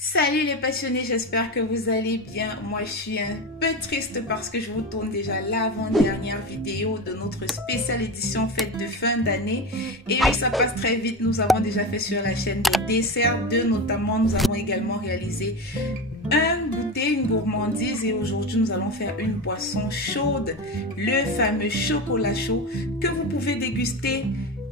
Salut les passionnés, j'espère que vous allez bien. Moi je suis un peu triste parce que je vous tourne déjà l'avant-dernière vidéo de notre spéciale édition fête de fin d'année. Et oui, ça passe très vite. Nous avons déjà fait sur la chaîne des desserts, deux notamment. Nous avons également réalisé un goûter, une gourmandise, et aujourd'hui nous allons faire une boisson chaude, le fameux chocolat chaud que vous pouvez déguster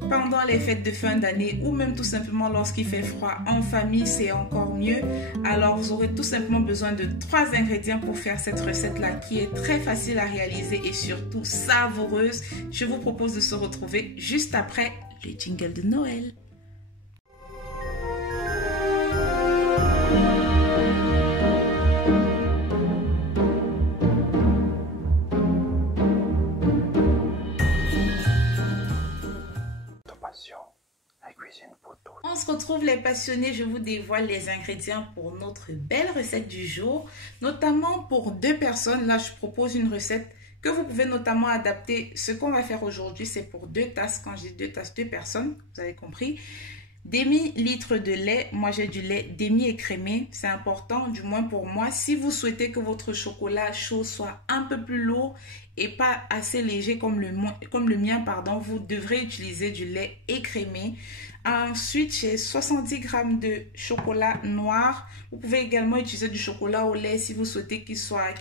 pendant les fêtes de fin d'année ou même tout simplement lorsqu'il fait froid en famille, c'est encore mieux. Alors vous aurez tout simplement besoin de 3 ingrédients pour faire cette recette là qui est très facile à réaliser et surtout savoureuse. Je vous propose de se retrouver juste après le jingle de Noël. On se retrouve les passionnés, je vous dévoile les ingrédients pour notre belle recette du jour, notamment pour 2 personnes. Là, je propose une recette que vous pouvez notamment adapter. Ce qu'on va faire aujourd'hui, c'est pour 2 tasses. Quand je dis 2 tasses, 2 personnes, vous avez compris. Demi-litre de lait, moi j'ai du lait demi-écrémé, c'est important, du moins pour moi. Si vous souhaitez que votre chocolat chaud soit un peu plus lourd et pas assez léger comme le mien, vous devrez utiliser du lait écrémé. Ensuite, j'ai 70 g de chocolat noir. Vous pouvez également utiliser du chocolat au lait si vous souhaitez qu'il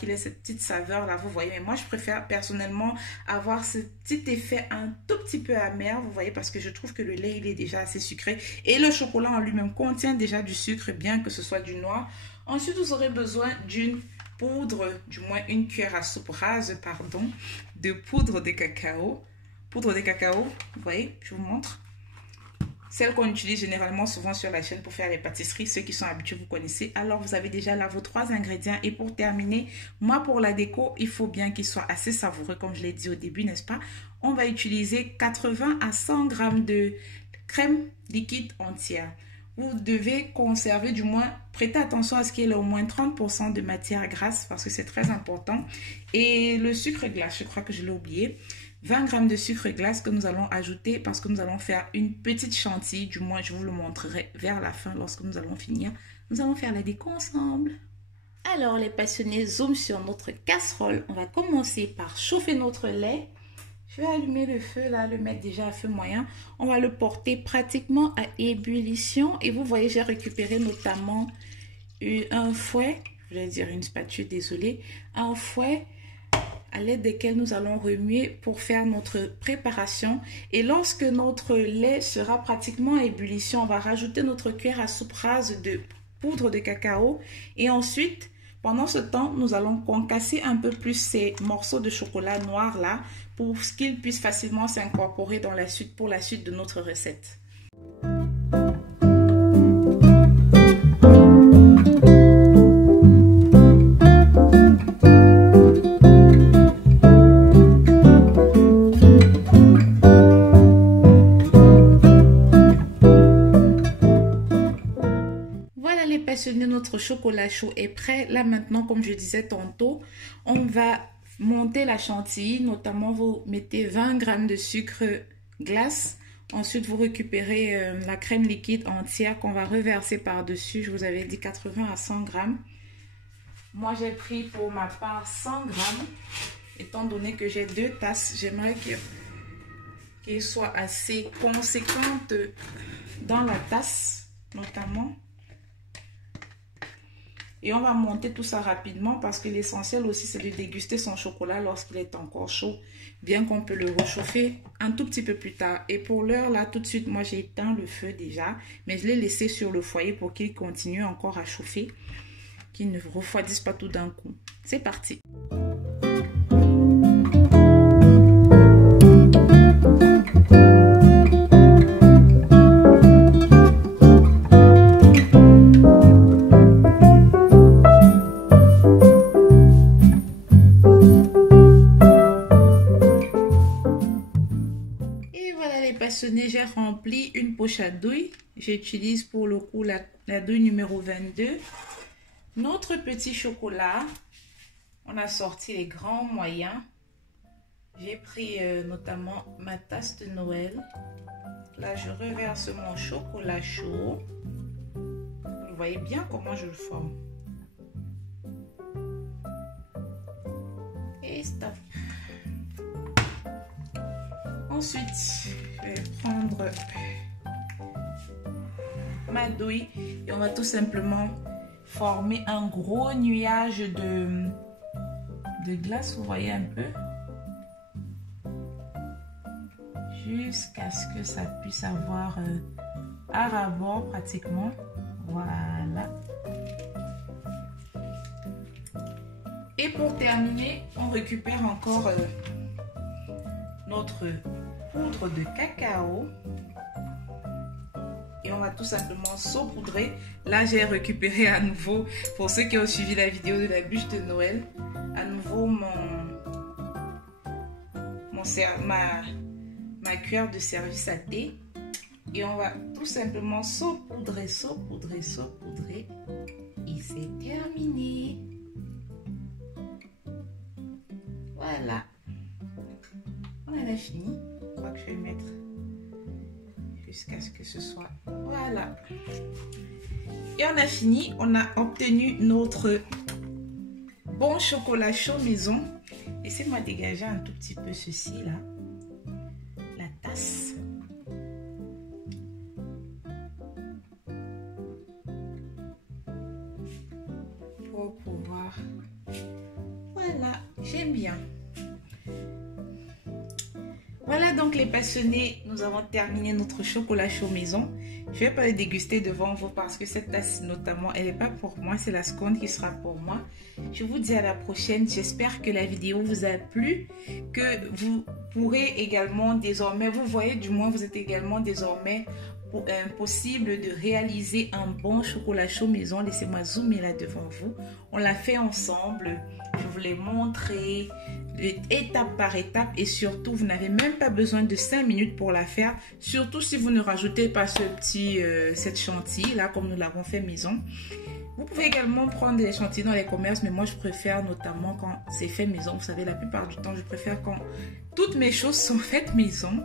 ait cette petite saveur là, vous voyez. Mais moi, je préfère personnellement avoir ce petit effet un tout petit peu amer, vous voyez, parce que je trouve que le lait, il est déjà assez sucré. Et le chocolat en lui-même contient déjà du sucre, bien que ce soit du noir. Ensuite, vous aurez besoin d'une poudre, du moins une cuillère à soupe rase, de poudre de cacao. Poudre de cacao, vous voyez, je vous montre. Celle qu'on utilise généralement souvent sur la chaîne pour faire les pâtisseries. Ceux qui sont habitués, vous connaissez. Alors, vous avez déjà là vos 3 ingrédients. Et pour terminer, moi, pour la déco, il faut bien qu'il soit assez savoureux, comme je l'ai dit au début, n'est-ce pas? On va utiliser 80 à 100 g de crème liquide entière. Vous devez conserver, du moins, prêtez attention à ce qu'il y ait au moins 30% de matière grasse parce que c'est très important. Et le sucre glace, je crois que je l'ai oublié. 20 g de sucre glace que nous allons ajouter parce que nous allons faire une petite chantilly. Du moins, je vous le montrerai vers la fin lorsque nous allons finir. Nous allons faire la déco ensemble. Alors, les passionnés, zoom sur notre casserole. On va commencer par chauffer notre lait. Je vais allumer le feu là, le mettre déjà à feu moyen. On va le porter pratiquement à ébullition. Et vous voyez, j'ai récupéré notamment un fouet. Je vais dire une spatule, désolée. Un fouet à l'aide desquels nous allons remuer pour faire notre préparation. Et lorsque notre lait sera pratiquement à ébullition, on va rajouter notre cuillère à soupe rase de poudre de cacao. Et ensuite, pendant ce temps, nous allons concasser un peu plus ces morceaux de chocolat noir là pour qu'ils puissent facilement s'incorporer dans la suite, pour la suite de notre recette. Notre chocolat chaud est prêt. Là maintenant, comme je disais tantôt, on va monter la chantilly. Notamment, vous mettez 20 g de sucre glace. Ensuite, vous récupérez la crème liquide entière qu'on va reverser par-dessus. Je vous avais dit 80 à 100 g. Moi, j'ai pris pour ma part 100 g. Étant donné que j'ai 2 tasses, j'aimerais qu'elle soit assez conséquente dans la tasse, notamment. Et on va monter tout ça rapidement parce que l'essentiel aussi, c'est de déguster son chocolat lorsqu'il est encore chaud, bien qu'on peut le réchauffer un tout petit peu plus tard. Et pour l'heure, là, tout de suite, moi, j'ai éteint le feu déjà, mais je l'ai laissé sur le foyer pour qu'il continue encore à chauffer, qu'il ne refroidisse pas tout d'un coup. C'est parti! J'ai rempli une poche à douille. J'utilise pour le coup la douille numéro 22. Notre petit chocolat, on a sorti les grands moyens. J'ai pris notamment ma tasse de Noël. Là, je reverse mon chocolat chaud. Vous vous voyez bien comment je le forme. Et stop. Ensuite, je vais prendre ma douille et on va tout simplement former un gros nuage de glace, vous voyez un peu, jusqu'à ce que ça puisse avoir un ras-bord pratiquement. Voilà. Et pour terminer, on récupère encore notre poudre de cacao et on va tout simplement saupoudrer. Là, j'ai récupéré à nouveau, pour ceux qui ont suivi la vidéo de la bûche de Noël, à nouveau ma cuillère de service à thé. Et on va tout simplement saupoudrer, saupoudrer, saupoudrer. Et c'est terminé. Voilà. On en a fini. Je crois que je vais mettre jusqu'à ce que ce soit. Voilà. Et on a fini. On a obtenu notre bon chocolat chaud maison. Laissez-moi dégager un tout petit peu ceci là. La tasse. Pour pouvoir. Voilà, j'aime bien. Voilà donc les passionnés, nous avons terminé notre chocolat chaud maison. Je ne vais pas le déguster devant vous parce que cette tasse notamment, elle n'est pas pour moi, c'est la seconde qui sera pour moi. Je vous dis à la prochaine, j'espère que la vidéo vous a plu, que vous pourrez également désormais, vous voyez du moins vous êtes également désormais possible de réaliser un bon chocolat chaud maison. Laissez-moi zoomer là devant vous. On l'a fait ensemble, je vous l'ai montré étape par étape et surtout vous n'avez même pas besoin de 5 minutes pour la faire, surtout si vous ne rajoutez pas cette chantilly là comme nous l'avons fait maison. Vous pouvez également prendre des chantilly dans les commerces, mais moi je préfère notamment quand c'est fait maison. Vous savez, la plupart du temps je préfère quand toutes mes choses sont faites maison.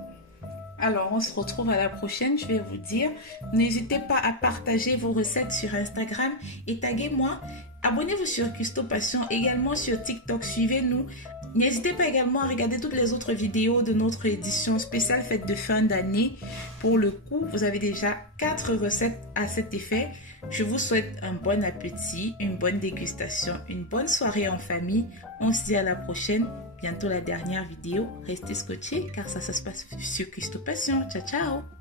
Alors, on se retrouve à la prochaine. Je vais vous dire, n'hésitez pas à partager vos recettes sur Instagram et taguez-moi. Abonnez-vous sur Custo Passion, également sur TikTok. Suivez-nous. N'hésitez pas également à regarder toutes les autres vidéos de notre édition spéciale fête de fin d'année. Pour le coup, vous avez déjà 4 recettes à cet effet. Je vous souhaite un bon appétit, une bonne dégustation, une bonne soirée en famille. On se dit à la prochaine. Bientôt la dernière vidéo. Restez scotchés car ça se passe sur Custo Passion. Ciao, ciao!